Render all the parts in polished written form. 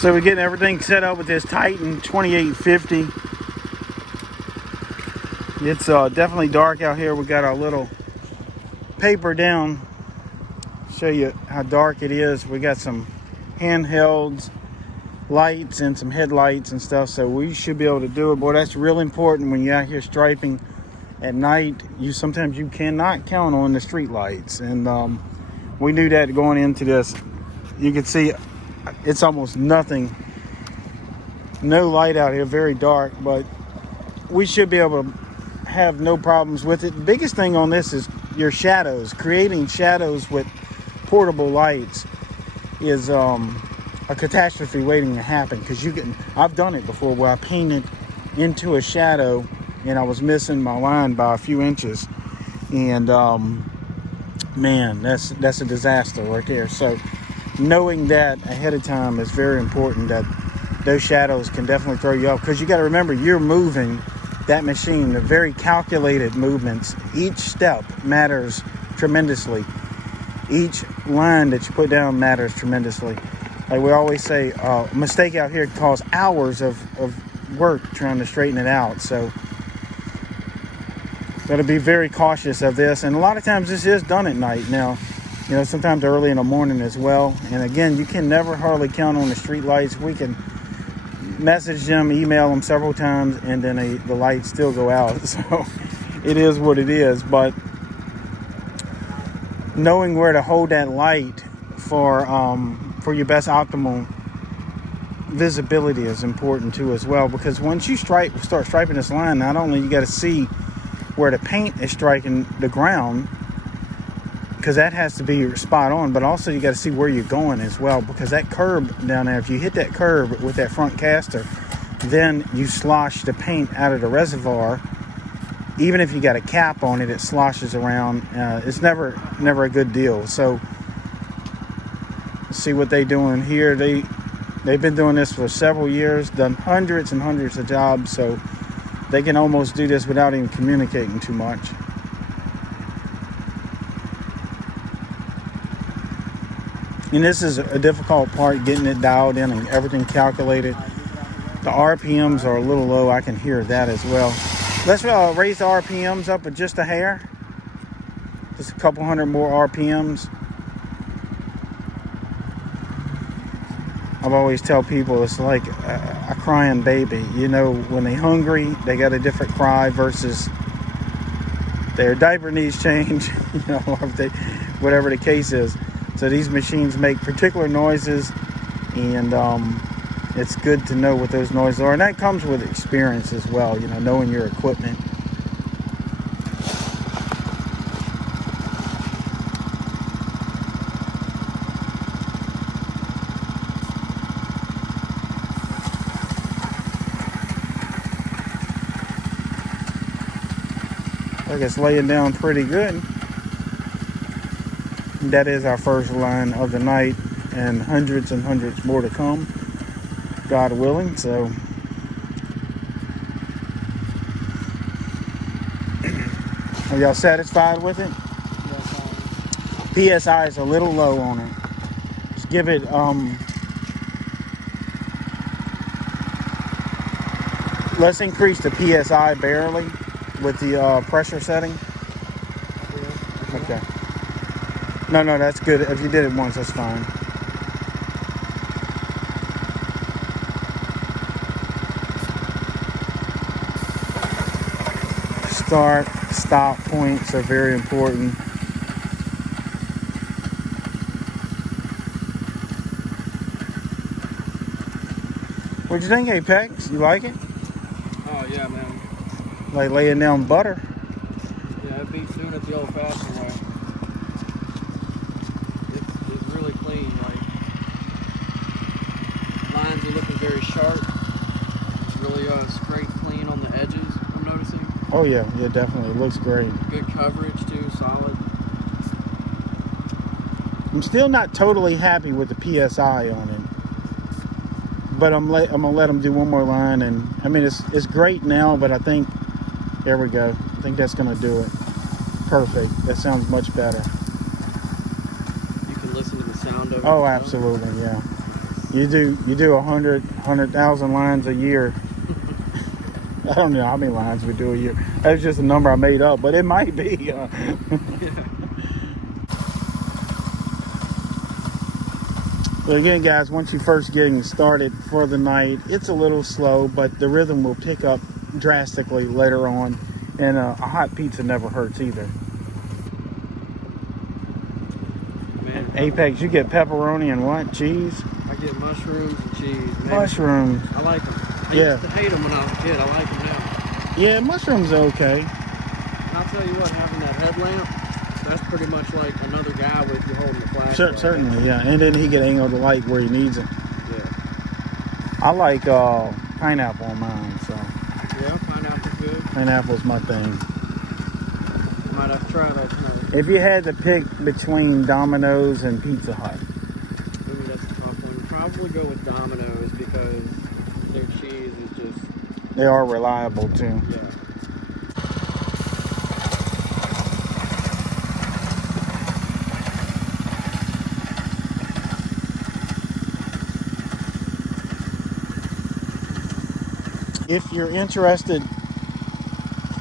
So we're getting everything set up with this Titan 2850. It's definitely dark out here. We got our little paper down. Show you how dark it is. We got some handhelds, lights, and some headlights and stuff. So we should be able to do it. Boy, that's real important when you're out here striping at night. Sometimes you cannot count on the street lights, and we knew that going into this. You can see it's almost nothing, no light out here, very dark, but we should be able to have no problems with it. The biggest thing on this is your shadows. Creating shadows with portable lights is a catastrophe waiting to happen, because I've done it before where I painted into a shadow and I was missing my line by a few inches, and man, that's a disaster right there. So knowing that ahead of time is very important, that those shadows can definitely throw you off, because you got to remember, you're moving that machine, the very calculated movements. Each step matters tremendously. Each line that you put down matters tremendously. Like we always say, a mistake out here costs hours of work trying to straighten it out. So got to be very cautious of this. And a lot of times this is done at night now. You know, sometimes early in the morning as well. And again, you can never hardly count on the street lights. We can message them, email them several times, and then the lights still go out. So it is what it is. But knowing where to hold that light for your best optimal visibility is important too as well, because once you start striping this line, not only you got to see where the paint is striking the ground, because that has to be spot on, but also you got to see where you're going as well, because that curb down there, if you hit that curb with that front caster, then you slosh the paint out of the reservoir. Even if you got a cap on it, it sloshes around. It's never a good deal. So see what they doing here. They've been doing this for several years, done hundreds and hundreds of jobs, so they can almost do this without even communicating too much. And this is a difficult part, getting it dialed in and everything calculated. The RPMs are a little low. I can hear that as well. Let's raise the RPMs up just a hair. Just a couple hundred more RPMs. I've always tell people it's like a crying baby. You know, when they're hungry, they got a different cry versus their diaper needs change, you know, or if whatever the case is. So these machines make particular noises, and it's good to know what those noises are. And that comes with experience as well, you know, knowing your equipment. I guess laying down pretty good. That is our first line of the night, and hundreds more to come, God willing. So are y'all satisfied with it? Yes. PSI is a little low on it. Just give it let's increase the PSI barely with the pressure setting. Okay. No, that's good. If you did it once, that's fine. Start, stop points are very important. What'd you think, Apex? You like it? Oh, yeah, man. Like laying down butter? Yeah, it beats doing it the old-fashioned way. It's really clean. Like, lines are looking very sharp. It's really straight, clean on the edges, I'm noticing. Oh, yeah, definitely. It looks great. Good coverage, too, solid. I'm still not totally happy with the PSI on it. But I'm gonna let them do one more line, and I mean it's great now, but I think there we go. I think that's gonna do it. Perfect. That sounds much better. You can listen to the sound of it. Oh, absolutely, yeah. You do 100,000 lines a year. I don't know how many lines we do a year. That's just a number I made up, but it might be. Yeah. But again, guys, once you first getting started for the night, it's a little slow, but the rhythm will pick up drastically later on. And a hot pizza never hurts either. Man, Apex, you get pepperoni and what? Cheese? I get mushrooms and cheese. Maybe. Mushrooms. I like them. I Yeah. used to hate them when I was a kid. I like them now. Yeah, mushrooms are okay. And I'll tell you what, having that headlamp, that's pretty much like another guy with you holding the flashlight. Certainly, yeah. And then he can angle the light where he needs it. Yeah. I like pineapple on mine, so Yeah, pineapple's good. pineapple's my thing. Might have to try that tonight. If you had to pick between Domino's and Pizza Hut, Ooh, that's a tough one. Probably go with Domino's because their cheese is just, they are reliable too. yeah. If you're interested,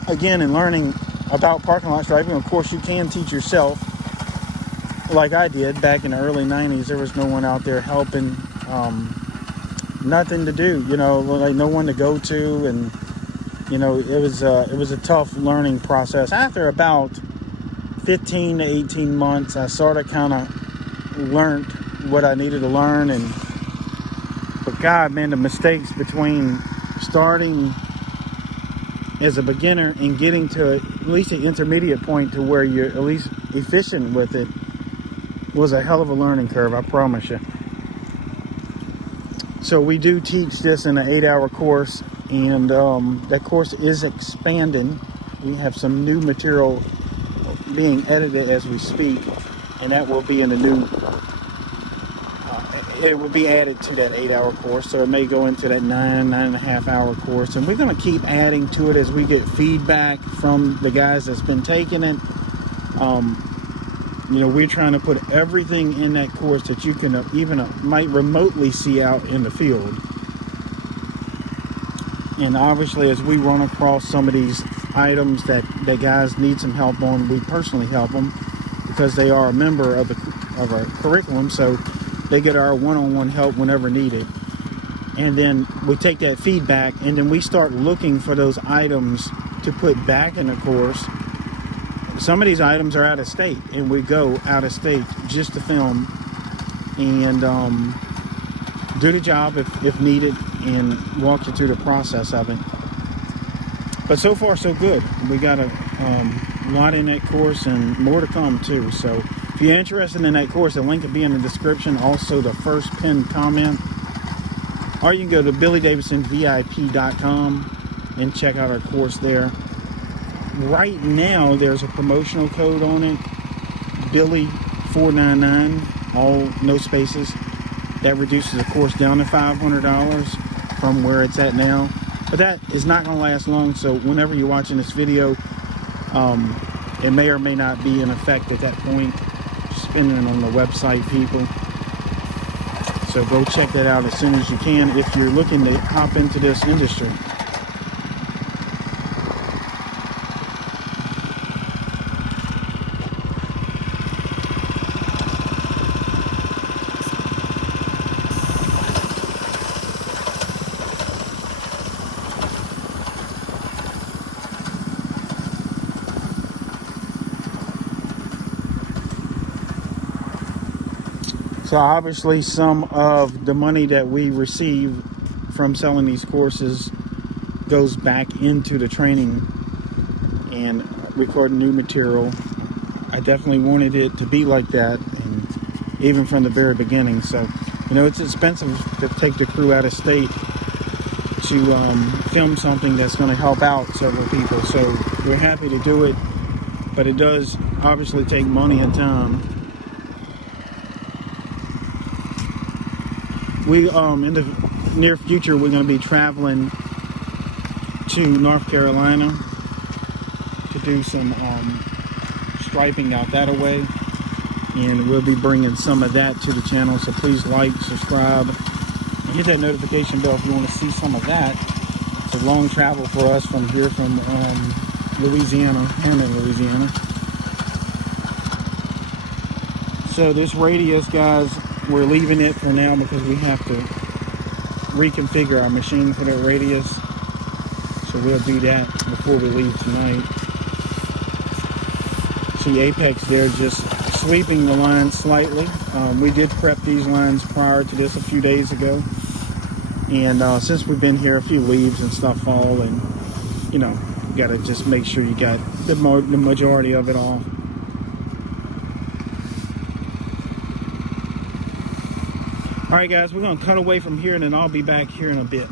again, in learning about parking lot striping, of course, you can teach yourself like I did back in the early 90s. There was no one out there helping, nothing to do, you know, like no one to go to. And, you know, it was a tough learning process. After about 15 to 18 months, I sort of kind of learned what I needed to learn. But God, man, the mistakes between starting as a beginner and getting to at least an intermediate point to where you're at least efficient with it was a hell of a learning curve, I promise you. So we do teach this in an 8-hour course, and that course is expanding. We have some new material being edited as we speak, and that will be in a new it will be added to that 8-hour course, so it may go into that 9.5 hour course, and we're going to keep adding to it as we get feedback from the guys that's been taking it. You know, we're trying to put everything in that course that you can even might remotely see out in the field. And obviously, as we run across some of these items that guys need some help on, we personally help them because they are a member of our curriculum, so they get our one-on-one help whenever needed. And then we take that feedback, and then we start looking for those items to put back in the course. Some of these items are out of state, and we go out of state just to film and do the job if needed and walk you through the process of it. But so far, so good. We got a lot in that course and more to come too. So if you're interested in that course, the link will be in the description. Also, the first pinned comment. Or you can go to BillyDavidsonVIP.com and check out our course there. Right now, there's a promotional code on it, Billy499, all no spaces. That reduces the course down to $500 from where it's at now. But that is not going to last long, so whenever you're watching this video, it may or may not be in effect at that point, depending on the website, people. So go check that out as soon as you can if you're looking to hop into this industry. So obviously some of the money that we receive from selling these courses goes back into the training and recording new material. I definitely wanted it to be like that, and even from the very beginning. So, you know, it's expensive to take the crew out of state to film something that's going to help out several people. So we're happy to do it, but it does obviously take money and time. We in the near future, we're going to be traveling to North Carolina to do some striping out that way, and we'll be bringing some of that to the channel. So please like, subscribe, Hit that notification bell if you want to see some of that. It's a long travel for us from here from Louisiana, Hammond, Louisiana. So this radius, guys, we're leaving it for now because we have to reconfigure our machine for that radius. So we'll do that before we leave tonight. See Apex there just sweeping the lines slightly. We did prep these lines prior to this a few days ago. And since we've been here, a few leaves and stuff fall, and you know, you gotta just make sure you got the majority of it off. All right, guys, we're gonna cut away from here, and then I'll be back here in a bit.